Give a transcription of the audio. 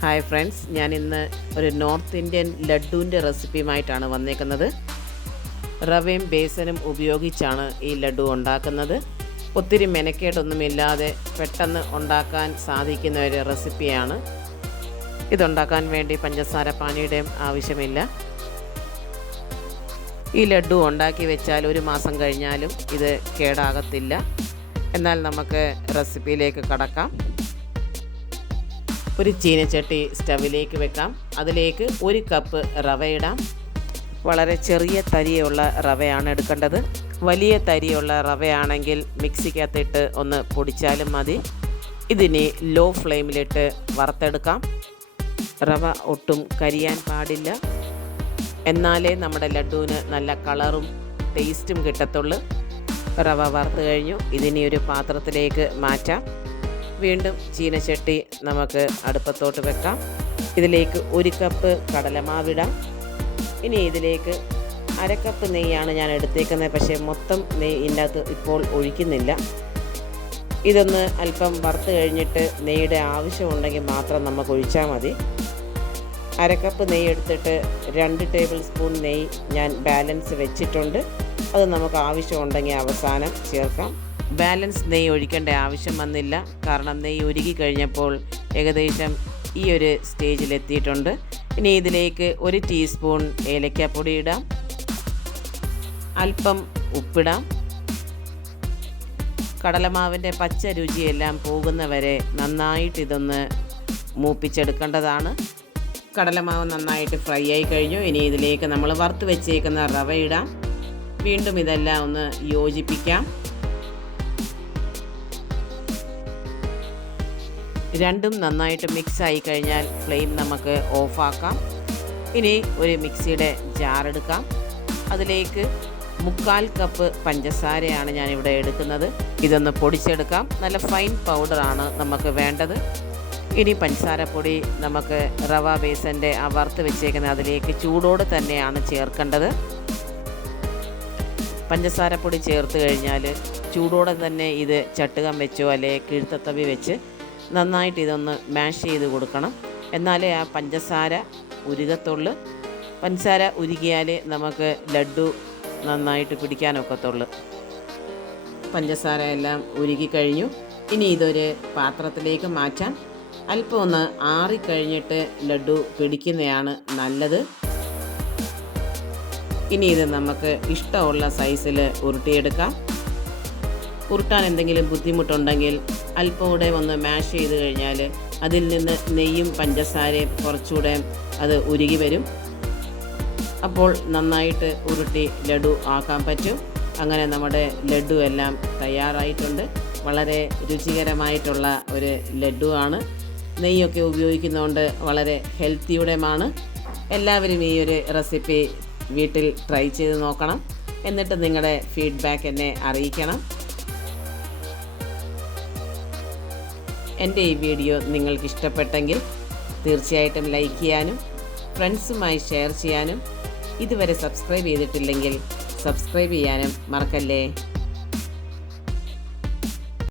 Hi friends, ഞാൻ ഇന്ന് ഒരു നോർത്ത് ഇന്ത്യൻ ലഡ്ഡുവിൻ്റെ റെസിപ്പിയുമായിട്ടാണ് വന്നേക്കുന്നത്. റവയും ബേസനും ഉപയോഗിച്ചാണ് ഈ ലഡ്ഡു ഉണ്ടാക്കുന്നത്. ഒത്തിരി മെനക്കേടൊന്നുമില്ലാതെ പെട്ടെന്ന് ഉണ്ടാക്കാൻ സാധിക്കുന്ന ഒരു റെസിപ്പിയാണ്. ഇതുണ്ടാക്കാൻ വേണ്ടി പഞ്ചസാര പാനിയുടെയും ആവശ്യമില്ല. ഈ ലഡ്ഡു ഉണ്ടാക്കി വെച്ചാൽ ഒരു മാസം കഴിഞ്ഞാലും ഇത് കേടാകത്തില്ല. എന്നാൽ നമുക്ക് റെസിപ്പിയിലേക്ക് കടക്കാം. ഒരു ചീനച്ചട്ടി സ്റ്റവിലേക്ക് വെക്കാം. അതിലേക്ക് 1 കപ്പ് റവ ഇടാം. വളരെ ചെറിയ തരിയുള്ള റവയാണ് എടുക്കേണ്ടത്. വലിയ തരിയുള്ള റവയാണെങ്കിൽ മിക്സിക്കകത്തിട്ട് ഒന്ന് പൊടിച്ചാലും മതി. ഇതിനെ ലോ ഫ്ലെയിമിലിട്ട് വറുത്തെടുക്കാം. റവ ഒട്ടും കരിയാൻ പാടില്ല. എന്നാലേ നമ്മുടെ ലഡ്ഡുവിന് നല്ല കളറും ടേസ്റ്റും കിട്ടത്തുള്ളൂ. റവ വറുത്ത് കഴിഞ്ഞു. ഇതിനെ ഒരു പാത്രത്തിലേക്ക് മാറ്റാം. വീണ്ടും ചീനച്ചട്ടി നമുക്ക് അടുപ്പത്തോട്ട് വെക്കാം. ഇതിലേക്ക് 1 കപ്പ് കടലമാവിടാം. ഇനി ഇതിലേക്ക് 1/2 കപ്പ് നെയ്യാണ് ഞാൻ എടുത്തേക്കുന്നത്. പക്ഷേ മൊത്തം നെയ്യ് ഇതിനകത്ത് ഇപ്പോൾ ഒഴിക്കുന്നില്ല. ഇതൊന്ന് അല്പം വറുത്ത് കഴിഞ്ഞിട്ട് നെയ്യുടെ ആവശ്യമുണ്ടെങ്കിൽ മാത്രം നമുക്ക് ഒഴിച്ചാൽ മതി. 1/2 കപ്പ് നെയ്യ് എടുത്തിട്ട് 2 ടേബിൾ സ്പൂൺ നെയ്യ് ഞാൻ ബാലൻസ് വെച്ചിട്ടുണ്ട്. അത് നമുക്ക് ആവശ്യമുണ്ടെങ്കിൽ അവസാനം ചേർക്കാം. ബാലൻസ് നെയ്യ് ഒഴിക്കേണ്ട ആവശ്യം വന്നില്ല. കാരണം നെയ്യ് ഉരുകി കഴിഞ്ഞപ്പോൾ ഏകദേശം ഈ ഒരു സ്റ്റേജിലെത്തിയിട്ടുണ്ട്. ഇനി ഇതിലേക്ക് 1 ടീസ്പൂൺ ഏലക്കാപ്പൊടി ഇടാം. അല്പം ഉപ്പിടാം. കടലമാവിൻ്റെ പച്ച രുചിയെല്ലാം പോകുന്നവരെ നന്നായിട്ട് ഇതൊന്ന് മൂപ്പിച്ചെടുക്കേണ്ടതാണ്. കടലമാവ് നന്നായിട്ട് ഫ്രൈ ആയി കഴിഞ്ഞു. ഇനി ഇതിലേക്ക് നമ്മൾ വറുത്ത് വെച്ചേക്കുന്ന റവ ഇടാം. വീണ്ടും ഇതെല്ലാം ഒന്ന് യോജിപ്പിക്കാം. രണ്ടും നന്നായിട്ട് മിക്സ് ആയി കഴിഞ്ഞാൽ ഫ്ലെയിം നമുക്ക് ഓഫാക്കാം. ഇനി ഒരു മിക്സിയുടെ ജാർ എടുക്കാം. അതിലേക്ക് 3/4 കപ്പ് പഞ്ചസാരയാണ് ഞാനിവിടെ എടുക്കുന്നത്. ഇതൊന്ന് പൊടിച്ചെടുക്കാം. നല്ല ഫൈൻ പൗഡറാണ് നമുക്ക് വേണ്ടത്. ഇനി പഞ്ചസാരപ്പൊടി നമുക്ക് റവ ബേസൻ്റെ വറുത്ത് വെച്ചേക്കുന്ന അതിലേക്ക് ചൂടോടെ തന്നെയാണ് ചേർക്കേണ്ടത്. പഞ്ചസാരപ്പൊടി ചേർത്ത് കഴിഞ്ഞാൽ ചൂടോടെ തന്നെ ഇത് ചട്ടുകം വെച്ചോ അല്ലെങ്കിൽ കിഴുത്തത്തവി വെച്ച് നന്നായിട്ട് ഇതൊന്ന് മാഷ് ചെയ്ത് കൊടുക്കണം. എന്നാലേ ആ പഞ്ചസാര ഉരുകത്തുള്ളൂ. പഞ്ചസാര ഉരുകിയാൽ നമുക്ക് ലഡ്ഡു നന്നായിട്ട് പിടിക്കാനൊക്കത്തുള്ളൂ. പഞ്ചസാര എല്ലാം ഉരുകിക്കഴിഞ്ഞു. ഇനി ഇതൊരു പാത്രത്തിലേക്ക് മാറ്റാം. അല്പം ഒന്ന് ആറിക്കഴിഞ്ഞിട്ട് ലഡ്ഡു പിടിക്കുന്നതാണ് നല്ലത്. ഇനി ഇത് നമുക്ക് ഇഷ്ടമുള്ള സൈസിൽ ഉരുട്ടിയെടുക്കാം. ഉരുട്ടാൻ എന്തെങ്കിലും ബുദ്ധിമുട്ടുണ്ടെങ്കിൽ അല്പം കൂടെ ഒന്ന് മാഷ് ചെയ്ത് കഴിഞ്ഞാൽ അതിൽ നിന്ന് നെയ്യും പഞ്ചസാരയും കുറച്ചുകൂടെ അത് ഉരുകി വരും. അപ്പോൾ നന്നായിട്ട് ഉരുട്ടി ലഡ്ഡു ആക്കാൻ പറ്റും. അങ്ങനെ നമ്മുടെ ലഡ്ഡു എല്ലാം തയ്യാറായിട്ടുണ്ട്. വളരെ രുചികരമായിട്ടുള്ള ഒരു ലഡ്ഡു ആണ്. നെയ്യൊക്കെ ഉപയോഗിക്കുന്നതുകൊണ്ട് വളരെ ഹെൽത്തിയുടെയുമാണ്. എല്ലാവരും ഈ ഒരു റെസിപ്പി വീട്ടിൽ ട്രൈ ചെയ്ത് നോക്കണം. എന്നിട്ട് നിങ്ങളുടെ ഫീഡ്ബാക്ക് എന്നെ അറിയിക്കണം. എൻ്റെ ഈ വീഡിയോ നിങ്ങൾക്ക് ഇഷ്ടപ്പെട്ടെങ്കിൽ തീർച്ചയായിട്ടും ലൈക്ക് ചെയ്യാനും ഫ്രണ്ട്സുമായി ഷെയർ ചെയ്യാനും ഇതുവരെ സബ്സ്ക്രൈബ് ചെയ്തിട്ടില്ലെങ്കിൽ സബ്സ്ക്രൈബ് ചെയ്യാനും മറക്കല്ലേ.